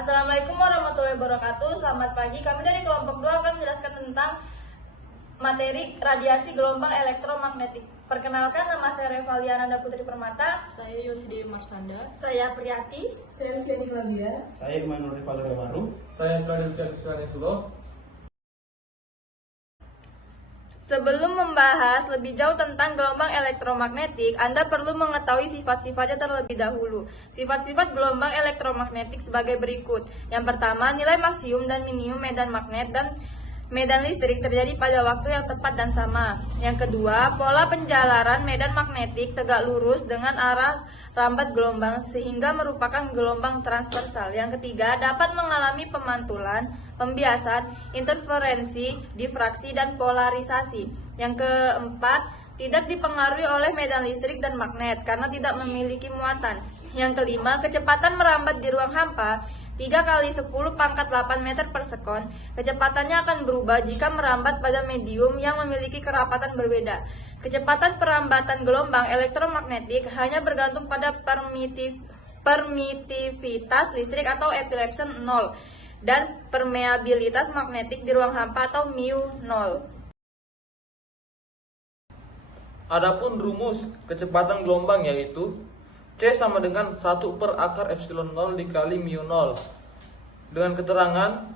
Assalamualaikum warahmatullahi wabarakatuh. Selamat pagi. Kami dari kelompok 2 akan menjelaskan tentang materi radiasi gelombang elektromagnetik. Perkenalkan, nama saya Revaliana Nanda Putri Permata. Saya Yoside Marsanda. Saya Priyati. Saya Liviani Labia. Saya Immanuel Rivaldo Baru. Saya Fadil Sulo. Sebelum membahas lebih jauh tentang gelombang elektromagnetik, Anda perlu mengetahui sifat-sifatnya terlebih dahulu. Sifat-sifat gelombang elektromagnetik sebagai berikut. Yang pertama, nilai maksimum dan minimum medan magnet dan medan listrik terjadi pada waktu yang tepat dan sama. Yang kedua, pola penjalaran medan magnetik tegak lurus dengan arah rambat gelombang sehingga merupakan gelombang transversal. Yang ketiga, dapat mengalami pemantulan, pembiasan, interferensi, difraksi, dan polarisasi. Yang keempat, tidak dipengaruhi oleh medan listrik dan magnet karena tidak memiliki muatan. Yang kelima, kecepatan merambat di ruang hampa 3 kali 10 pangkat 8 meter per sekon. Kecepatannya akan berubah jika merambat pada medium yang memiliki kerapatan berbeda. Kecepatan perambatan gelombang elektromagnetik hanya bergantung pada permitivitas listrik atau epsilon 0 dan permeabilitas magnetik di ruang hampa atau mu 0. Adapun rumus kecepatan gelombang yaitu C sama dengan 1 per akar epsilon 0 dikali mu 0. Dengan keterangan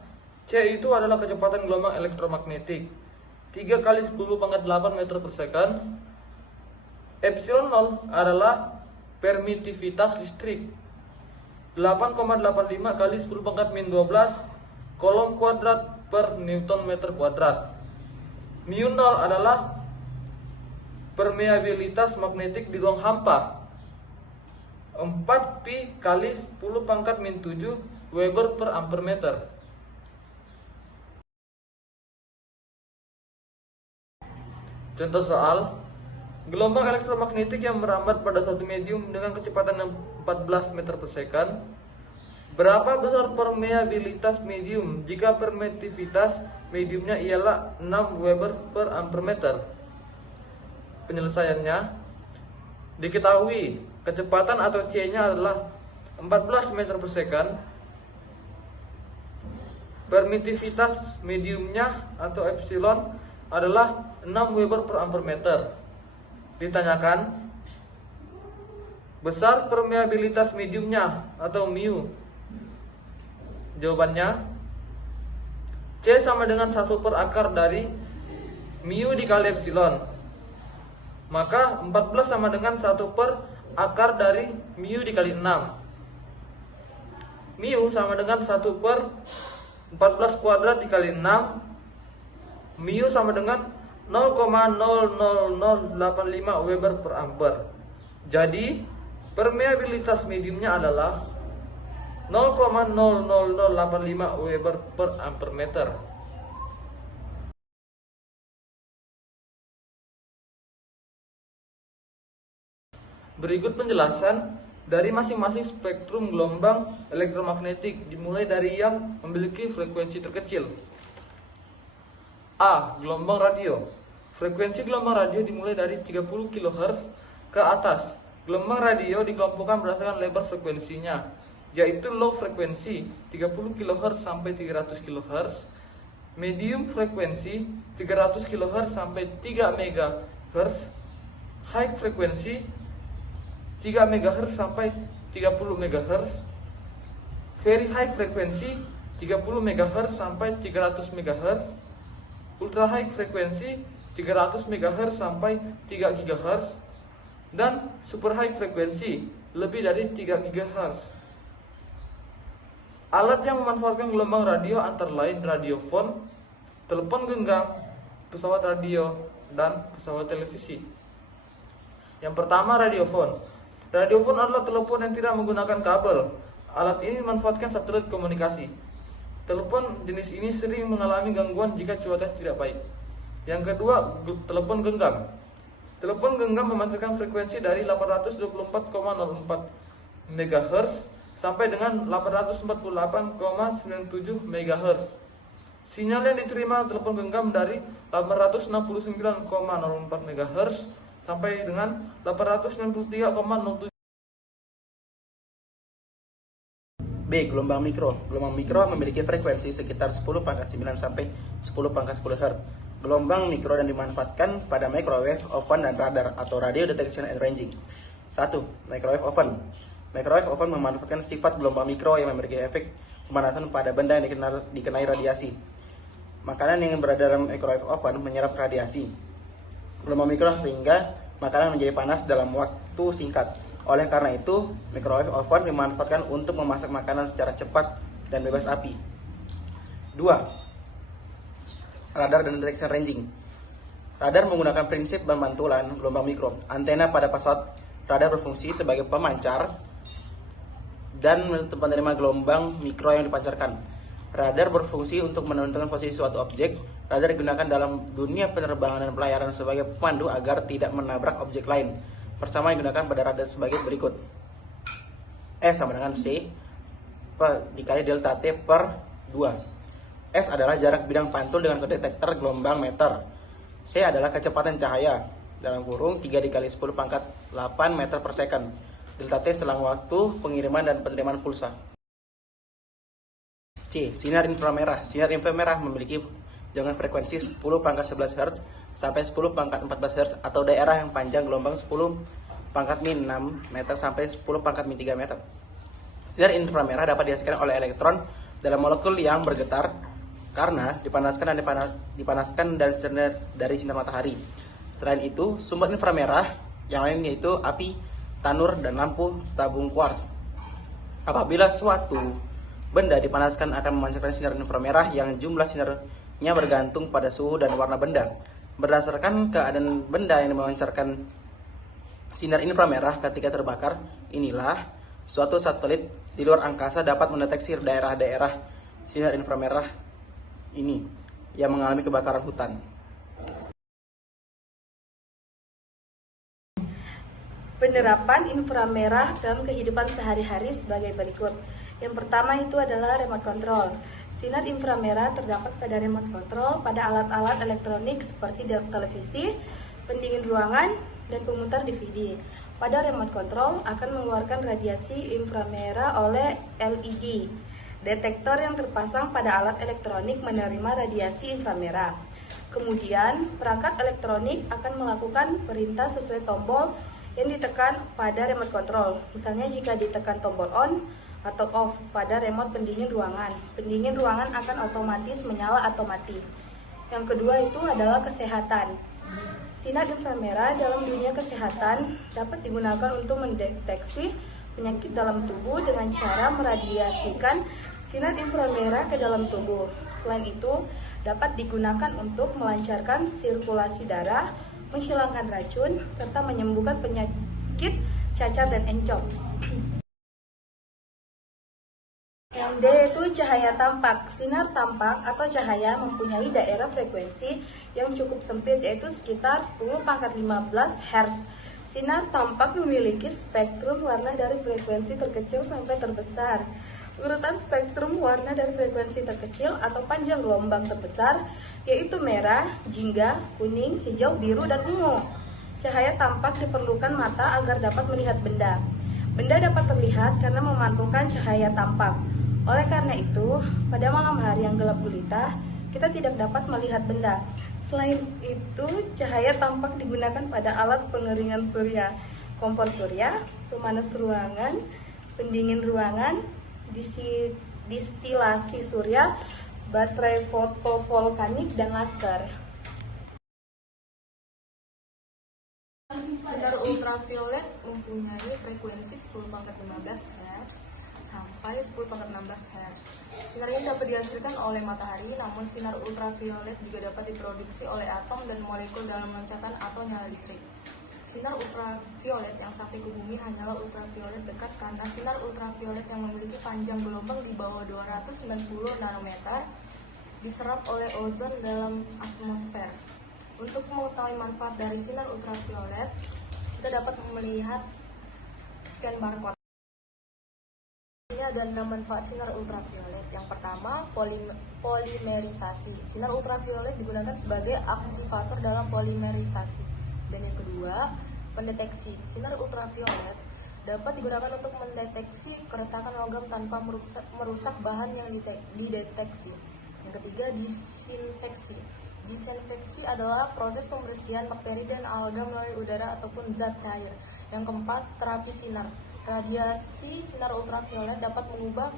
C itu adalah kecepatan gelombang elektromagnetik 3 kali 10 pangkat 8 meter per second. Epsilon 0 adalah permitivitas listrik 8,85 kali 10 pangkat min 12 kolom kuadrat per newton meter kuadrat. Mu 0 adalah permeabilitas magnetik di ruang hampa 4 pi kali 10 pangkat min 7 Weber per ampere meter. Contoh soal, gelombang elektromagnetik yang merambat pada suatu medium dengan kecepatan 14 meter per second. Berapa besar permeabilitas medium jika permitivitas mediumnya ialah 6 Weber per ampere meter? Penyelesaiannya, diketahui kecepatan atau C-nya adalah 14 meter per second. Permitivitas mediumnya atau epsilon adalah 6 Weber per ampere meter. Ditanyakan, besar permeabilitas mediumnya atau mu. Jawabannya, C sama dengan 1 per akar dari mu dikali epsilon. Maka 14 sama dengan 1 per akar dari mu dikali 6. Mu sama dengan 1 per 14 kuadrat dikali 6. Mu sama dengan 0,00085 Weber per ampere. Jadi permeabilitas mediumnya adalah 0,00085 Weber per ampere meter. Berikut penjelasan dari masing-masing spektrum gelombang elektromagnetik dimulai dari yang memiliki frekuensi terkecil. A. Gelombang radio. Frekuensi gelombang radio dimulai dari 30 kHz ke atas. Gelombang radio dikelompokkan berdasarkan lebar frekuensinya, yaitu low frekuensi 30 kHz sampai 300 kHz, medium frekuensi 300 kHz sampai 3 MHz, high frekuensi 3 MHz sampai 30 MHz, very high frekuensi 30 MHz sampai 300 MHz, ultra high frekuensi 300 MHz sampai 3 GHz, dan super high frekuensi lebih dari 3 GHz. Alat yang memanfaatkan gelombang radio antara lain radiofon, telepon genggam, pesawat radio, dan pesawat televisi. Yang pertama, radiofon. Radiofon adalah telepon yang tidak menggunakan kabel. Alat ini memanfaatkan satelit komunikasi. Telepon jenis ini sering mengalami gangguan jika cuaca tidak baik. Yang kedua, telepon genggam. Telepon genggam memancarkan frekuensi dari 824,04 MHz sampai dengan 848,97 MHz. Sinyal yang diterima telepon genggam dari 869,04 MHz sampai dengan 893,07. B. B. Gelombang mikro. Gelombang mikro memiliki frekuensi sekitar 10 pangkat 9 sampai 10 pangkat 10 Hz. Gelombang mikro dan dimanfaatkan pada microwave, oven, dan radar atau radio detection and ranging. 1. Microwave oven. Microwave oven memanfaatkan sifat gelombang mikro yang memiliki efek pemanasan pada benda yang dikenai radiasi. Makanan yang berada dalam microwave oven menyerap radiasi gelombang mikro sehingga makanan menjadi panas dalam waktu singkat. Oleh karena itu, microwave oven dimanfaatkan untuk memasak makanan secara cepat dan bebas api. 2. Radar dan detection ranging. Radar menggunakan prinsip pemantulan gelombang mikro. Antena pada pesawat radar berfungsi sebagai pemancar dan penerima gelombang mikro yang dipancarkan. Radar berfungsi untuk menentukan posisi suatu objek. Radar digunakan dalam dunia penerbangan dan pelayaran sebagai pemandu agar tidak menabrak objek lain. Persamaan digunakan pada radar sebagai berikut. S sama dengan C dikali delta T per 2. S adalah jarak bidang pantul dengan detektor gelombang meter. C adalah kecepatan cahaya dalam kurung 3 dikali 10 pangkat 8 meter per second. Delta T selang waktu pengiriman dan penerimaan pulsa. C. Sinar inframerah. Sinar inframerah memiliki jangkauan frekuensi 10 pangkat 11 Hz sampai 10 pangkat 14 Hz atau daerah yang panjang gelombang 10 pangkat min 6 meter sampai 10 pangkat min 3 meter. Sinar inframerah dapat dihasilkan oleh elektron dalam molekul yang bergetar karena dipanaskan dari sinar matahari. Selain itu, sumber inframerah yang lain yaitu api, tanur, dan lampu tabung kuarts. Apabila suatu benda dipanaskan akan memancarkan sinar inframerah yang jumlah sinarnya bergantung pada suhu dan warna benda. Berdasarkan keadaan benda yang memancarkan sinar inframerah ketika terbakar, inilah suatu satelit di luar angkasa dapat mendeteksi daerah-daerah sinar inframerah ini yang mengalami kebakaran hutan. Penerapan inframerah dalam kehidupan sehari-hari sebagai berikut. Yang pertama itu adalah remote control. Sinar inframerah terdapat pada remote control pada alat-alat elektronik seperti televisi, pendingin ruangan, dan pemutar DVD. Pada remote control akan mengeluarkan radiasi inframerah oleh LED. Detektor yang terpasang pada alat elektronik menerima radiasi inframerah. Kemudian, perangkat elektronik akan melakukan perintah sesuai tombol yang ditekan pada remote control. Misalnya jika ditekan tombol on atau off pada remote pendingin ruangan. Pendingin ruangan akan otomatis menyala atau mati. Yang kedua itu adalah kesehatan. Sinar inframerah dalam dunia kesehatan dapat digunakan untuk mendeteksi penyakit dalam tubuh dengan cara meradiasikan sinar inframerah ke dalam tubuh. Selain itu, dapat digunakan untuk melancarkan sirkulasi darah, menghilangkan racun, serta menyembuhkan penyakit cacar dan encok. Yang D itu cahaya tampak. Sinar tampak atau cahaya mempunyai daerah frekuensi yang cukup sempit, yaitu sekitar 10 pangkat 15 Hz. Sinar tampak memiliki spektrum warna dari frekuensi terkecil sampai terbesar. Urutan spektrum warna dari frekuensi terkecil atau panjang gelombang terbesar yaitu merah, jingga, kuning, hijau, biru, dan ungu. Cahaya tampak diperlukan mata agar dapat melihat benda. Benda dapat terlihat karena memantulkan cahaya tampak. Oleh karena itu, pada malam hari yang gelap gulita, kita tidak dapat melihat benda. Selain itu, cahaya tampak digunakan pada alat pengeringan surya, kompor surya, pemanas ruangan, pendingin ruangan, distilasi surya, baterai fotovoltaik, dan laser. Sinar ultraviolet mempunyai frekuensi 10 pangkat 15 Hz sampai 10 pangkat 16 Hz. Sinar ini dapat dihasilkan oleh matahari, namun sinar ultraviolet juga dapat diproduksi oleh atom dan molekul dalam loncatan atau nyala listrik. Sinar ultraviolet yang sampai ke bumi hanyalah ultraviolet dekat karena sinar ultraviolet yang memiliki panjang gelombang di bawah 290 nanometer diserap oleh ozon dalam atmosfer. Untuk mengetahui manfaat dari sinar ultraviolet, kita dapat melihat scan barcode. Ini ada 6 manfaat sinar ultraviolet. Yang pertama, polimerisasi. Sinar ultraviolet digunakan sebagai aktivator dalam polimerisasi. Dan yang kedua, pendeteksi. Sinar ultraviolet dapat digunakan untuk mendeteksi keretakan logam tanpa merusak bahan yang dideteksi. Yang ketiga, disinfeksi. Disinfeksi adalah proses pembersihan bakteri dan alga melalui udara ataupun zat cair. Yang keempat, terapi sinar. Radiasi sinar ultraviolet dapat mengubah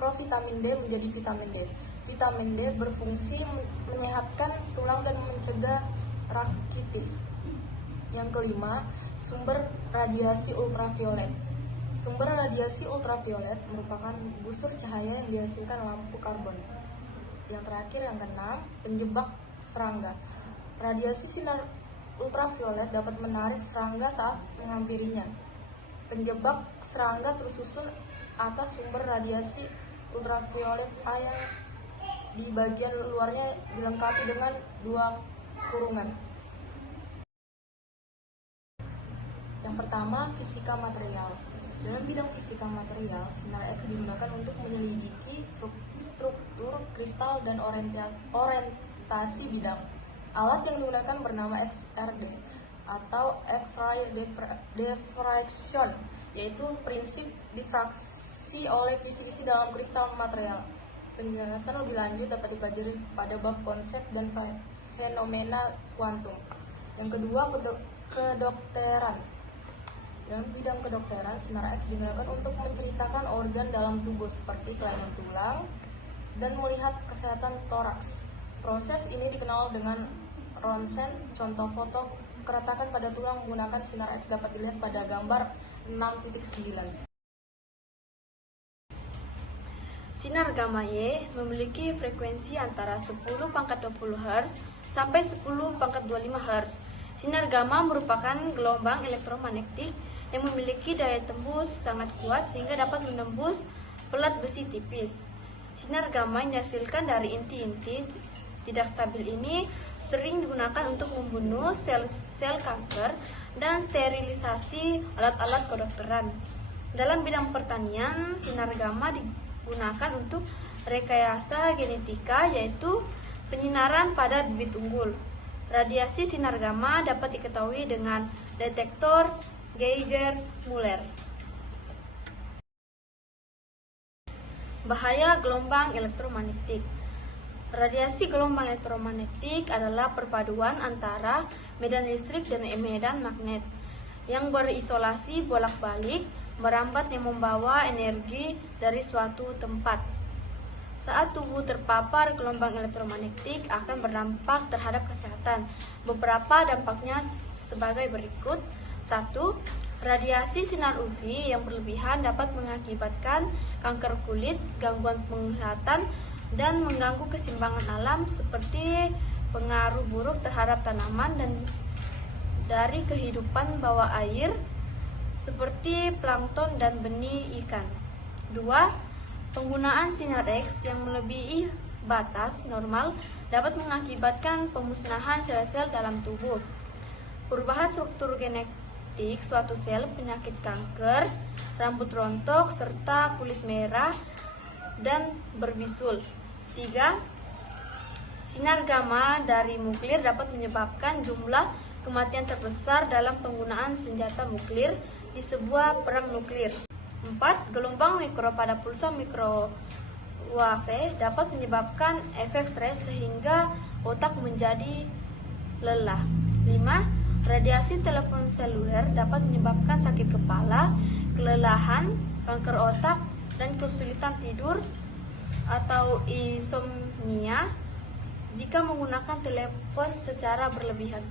provitamin D menjadi vitamin D. Vitamin D berfungsi menyehatkan tulang dan mencegah rakitis. Yang kelima, sumber radiasi ultraviolet. Sumber radiasi ultraviolet merupakan busur cahaya yang dihasilkan lampu karbon. Yang terakhir, yang keenam, penjebak serangga. Radiasi sinar ultraviolet dapat menarik serangga saat menghampirinya. Penjebak serangga tersusun atas sumber radiasi ultraviolet A yang di bagian luarnya dilengkapi dengan 2 kurungan. Yang pertama, fisika material. Dalam bidang fisika material, sinar X digunakan untuk menyelidiki struktur kristal dan orientasi bidang. Alat yang digunakan bernama XRD atau X-ray diffraction, yaitu prinsip difraksi oleh kisi-kisi dalam kristal material. Penjelasan lebih lanjut dapat dipelajari pada bab konsep dan fenomena kuantum. Yang kedua, kedokteran. Dalam bidang kedokteran, sinar X digunakan untuk menceritakan organ dalam tubuh seperti kelainan tulang dan melihat kesehatan toraks. Proses ini dikenal dengan ronsen. Contoh foto keretakan pada tulang menggunakan sinar X dapat dilihat pada gambar 6.9. Sinar gamma Y memiliki frekuensi antara 10⁻20 Hz sampai 10⁻25 Hz. Sinar gamma merupakan gelombang elektromagnetik yang memiliki daya tembus sangat kuat sehingga dapat menembus pelat besi tipis. Sinar gamma yang dihasilkan dari inti-inti tidak stabil ini sering digunakan untuk membunuh sel-sel kanker dan sterilisasi alat-alat kedokteran. Dalam bidang pertanian, sinar gamma digunakan untuk rekayasa genetika, yaitu penyinaran pada bibit unggul. Radiasi sinar gamma dapat diketahui dengan detektor Geiger-Müller. Bahaya gelombang elektromagnetik. Radiasi gelombang elektromagnetik adalah perpaduan antara medan listrik dan medan magnet yang berisolasi bolak-balik merambat yang membawa energi dari suatu tempat. Saat tubuh terpapar gelombang elektromagnetik akan berdampak terhadap kesehatan. Beberapa dampaknya sebagai berikut. 1. Radiasi sinar UV yang berlebihan dapat mengakibatkan kanker kulit, gangguan penglihatan, dan mengganggu keseimbangan alam seperti pengaruh buruk terhadap tanaman dan dari kehidupan bawah air seperti plankton dan benih ikan. 2. Penggunaan sinar X yang melebihi batas normal dapat mengakibatkan pemusnahan sel-sel dalam tubuh, perubahan struktur genetik suatu sel, penyakit kanker, rambut rontok, serta kulit merah dan berbisul. 3. Sinar gamma dari nuklir dapat menyebabkan jumlah kematian terbesar dalam penggunaan senjata nuklir di sebuah perang nuklir. 4. Gelombang mikro pada pulsa microwave dapat menyebabkan efek stres sehingga otak menjadi lelah. 5. Radiasi telepon seluler dapat menyebabkan sakit kepala, kelelahan, kanker otak, dan kesulitan tidur atau insomnia jika menggunakan telepon secara berlebihan.